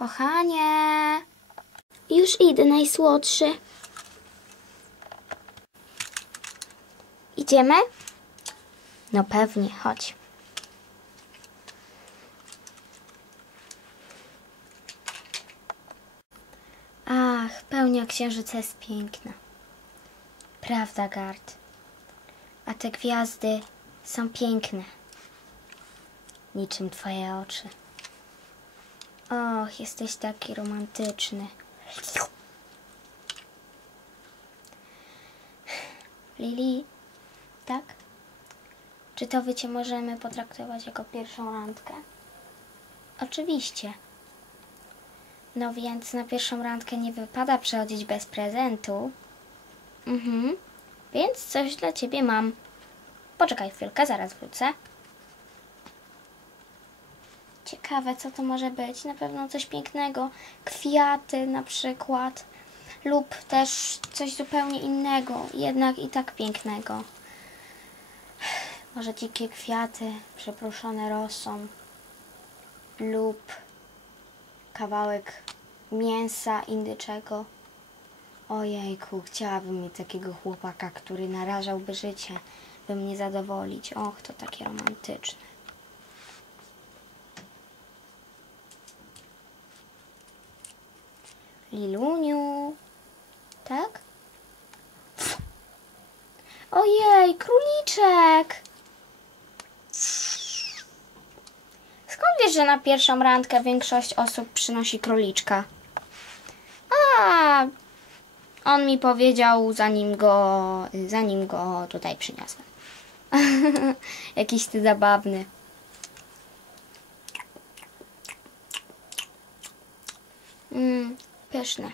Kochanie. Już idę, najsłodszy. Idziemy? No pewnie, chodź. Ach, pełnia księżyca jest piękna. Prawda, Gard? A te gwiazdy są piękne. Niczym twoje oczy. Och, jesteś taki romantyczny. Lili, tak? Czy to wycie możemy potraktować jako pierwszą randkę? Oczywiście. No więc na pierwszą randkę nie wypada przychodzić bez prezentu. Mhm. Więc coś dla ciebie mam. Poczekaj chwilkę, zaraz wrócę. Ciekawe, co to może być. Na pewno coś pięknego. Kwiaty na przykład. Lub też coś zupełnie innego, jednak i tak pięknego. Może dzikie kwiaty przeproszone rosą. Lub kawałek mięsa indyczego. Ojejku, chciałabym mieć takiego chłopaka, który narażałby życie, by mnie zadowolić. Och, to takie romantyczne. Liluniu. Tak? Ojej, króliczek! Skąd wiesz, że na pierwszą randkę większość osób przynosi króliczka? A, on mi powiedział, zanim go, zanim go tutaj przyniosłem. Jakiś ty zabawny. Mmm, pyszne.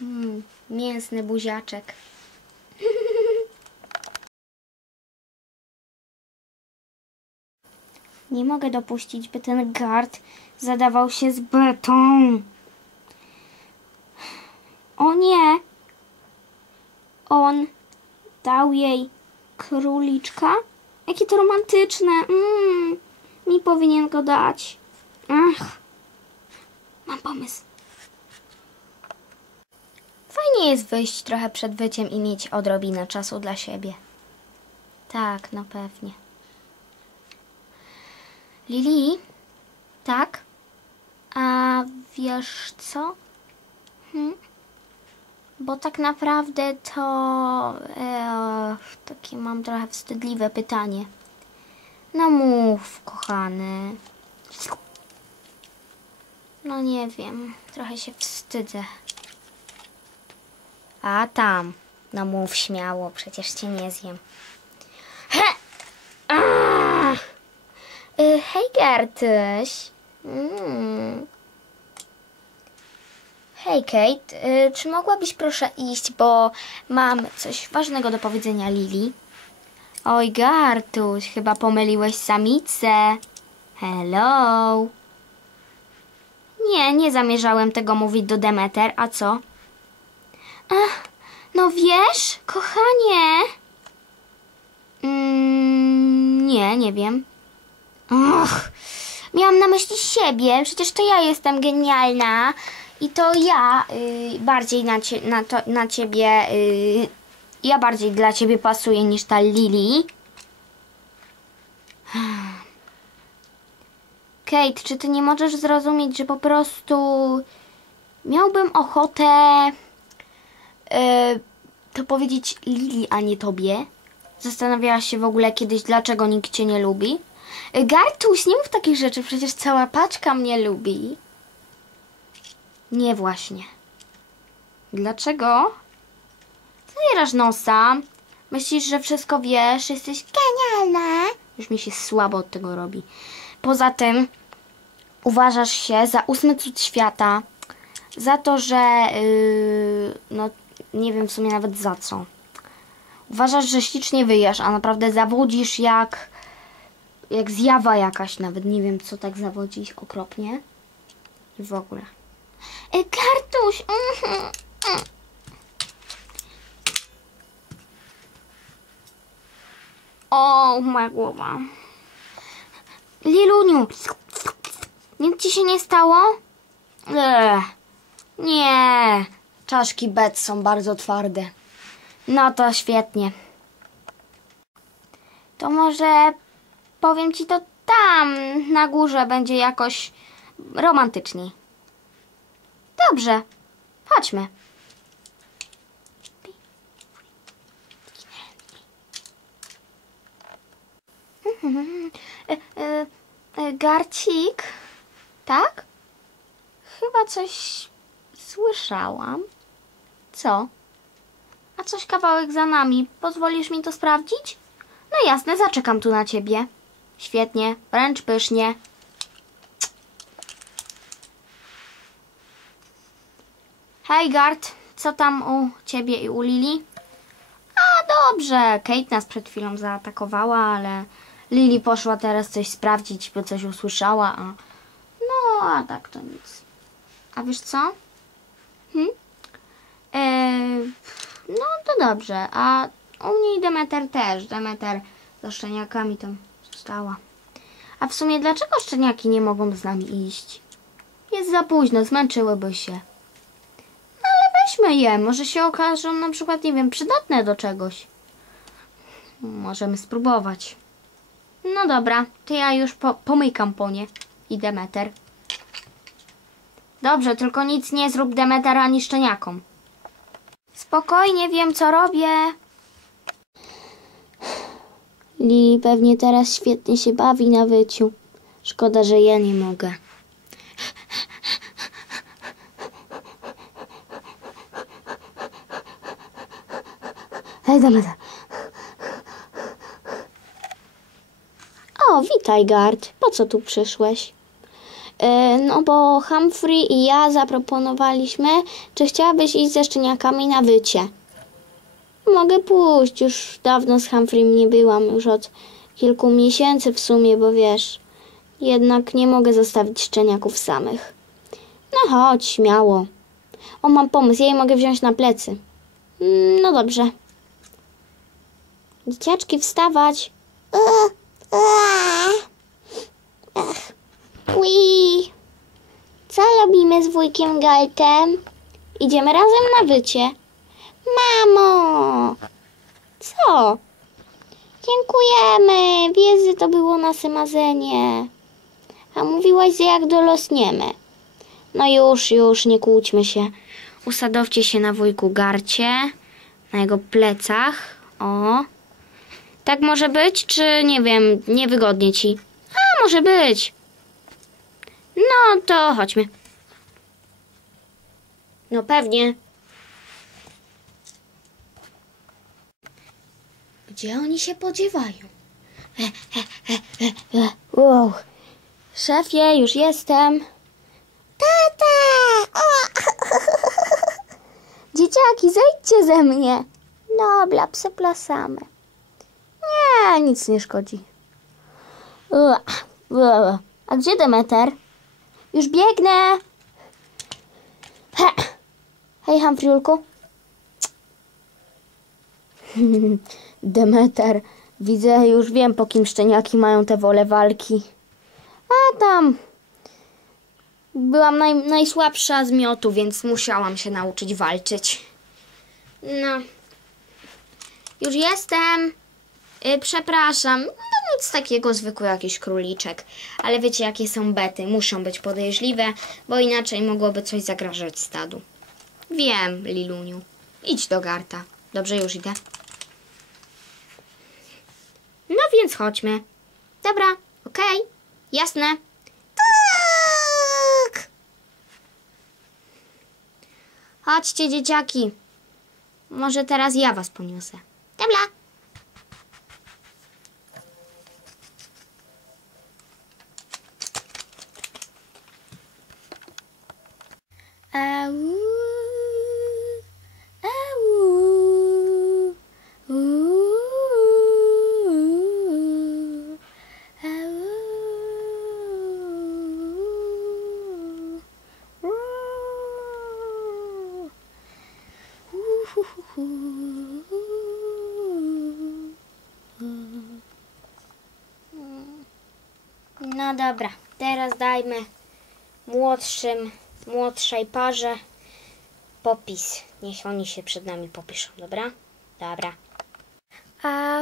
Mmm, mięsny buziaczek. Nie mogę dopuścić, by ten gard zadawał się z betą. O nie! On dał jej króliczka? Jakie to romantyczne. Mm, mi powinien go dać. Ach, mam pomysł. Fajnie jest wyjść trochę przed wyciem i mieć odrobinę czasu dla siebie. Tak, no pewnie. Lili? Tak? A wiesz co? Hm? Bo tak naprawdę to e, takie mam trochę wstydliwe pytanie. No mów, kochany. No nie wiem, trochę się wstydzę. A tam, no mów śmiało, przecież cię nie zjem. He! Y, hej Gertyś. Mm. Hej Kate, y, czy mogłabyś proszę iść, bo mam coś ważnego do powiedzenia Lili? Oj Gartuś, chyba pomyliłeś samicę. Hello. Nie, nie zamierzałem tego mówić do Demeter, a co? Ach, no wiesz, kochanie. Mm, nie, nie wiem. Och, miałam na myśli siebie. Przecież to ja jestem genialna. I to ja y, bardziej na, cie, na, to, na ciebie. Y, ja bardziej dla ciebie pasuję niż ta Lili. Kate, czy ty nie możesz zrozumieć, że po prostu miałbym ochotę y, to powiedzieć Lili, a nie tobie? Zastanawiałaś się w ogóle kiedyś, dlaczego nikt cię nie lubi? Gartuś, nie mów takich rzeczy, przecież cała paczka mnie lubi. Nie właśnie. Dlaczego? Zawierasz nosa. Myślisz, że wszystko wiesz, jesteś genialna. Już mi się słabo od tego robi. Poza tym uważasz się za ósmy cud świata. Za to, że yy, no nie wiem w sumie nawet za co. Uważasz, że ślicznie wyjesz, a naprawdę zawodzisz jak jak zjawa jakaś nawet. Nie wiem, co tak zawodzi okropnie. W ogóle. E, kartuś! Mm. O, moja głowa. Liluniu! Nic ci się nie stało? Ech, nie. Czaszki bet są bardzo twarde. No to świetnie. To może powiem ci to tam, na górze będzie jakoś romantyczniej. Dobrze, chodźmy. E, e, e, Garcik? Chyba coś słyszałam. Co? A coś kawałek za nami. Pozwolisz mi to sprawdzić? No jasne, zaczekam tu na ciebie. Świetnie, wręcz pysznie. Hej Gart, co tam u ciebie i u Lili? A dobrze, Kate nas przed chwilą zaatakowała, ale Lili poszła teraz coś sprawdzić, bo coś usłyszała, a no, a tak to nic. A wiesz co? Hm? Eee, no to dobrze, a u mnie i Demeter też. Demeter ze szczeniakami tam została. A w sumie dlaczego szczeniaki nie mogą z nami iść? Jest za późno, zmęczyłyby się. No ale weźmy je, może się okażą na przykład, nie wiem, przydatne do czegoś. Możemy spróbować. No dobra, to ja już po, pomykam po nie i Demeter. Dobrze, tylko nic nie zrób Demeter ani szczeniakom. Spokojnie, wiem co robię. Lili pewnie teraz świetnie się bawi na wyciu. Szkoda, że ja nie mogę. Hej, Demeter. O, witaj, Gard. Po co tu przyszłeś? E, No bo Humphrey i ja zaproponowaliśmy, czy chciałabyś iść ze szczeniakami na wycie. Mogę pójść, już dawno z Humphreyem nie byłam, już od kilku miesięcy w sumie, bo wiesz, jednak nie mogę zostawić szczeniaków samych. No chodź, śmiało. O, mam pomysł, ja je mogę wziąć na plecy. Mm, No dobrze. Dzieciaczki, wstawać. Z wujkiem Galtem? Idziemy razem na wycie. Mamo! Co? Dziękujemy. Wiedzy to było nasze marzenie. A mówiłaś, że jak dorosniemy. No już, już, nie kłóćmy się. Usadowcie się na wujku Garcie, na jego plecach. O. Tak może być, czy nie wiem, niewygodnie ci? A, może być. No to chodźmy. No pewnie. Gdzie oni się podziewają? Wow. Szefie, już jestem. Tata! Dzieciaki, zejdźcie ze mnie. Dobra, przeplasamy. Nie, nic nie szkodzi. A gdzie Demeter? Już biegnę. He. Hej, Hamfriulku. Demeter, widzę, już wiem, po kim szczeniaki mają te wole walki. A tam. Byłam naj, najsłabsza z miotu, więc musiałam się nauczyć walczyć. No. Już jestem. Y, przepraszam. No nic takiego, zwykły jakiś króliczek. Ale wiecie, jakie są bety. Muszą być podejrzliwe, bo inaczej mogłoby coś zagrażać stadu. Wiem, Liluniu. Idź do Garta. Dobrze, już idę. No więc chodźmy. Dobra, okej. Jasne. Tak. Chodźcie, dzieciaki. Może teraz ja was poniosę. No dobra, teraz dajmy młodszym, młodszej parze popis. Niech oni się przed nami popiszą, dobra? Dobra. A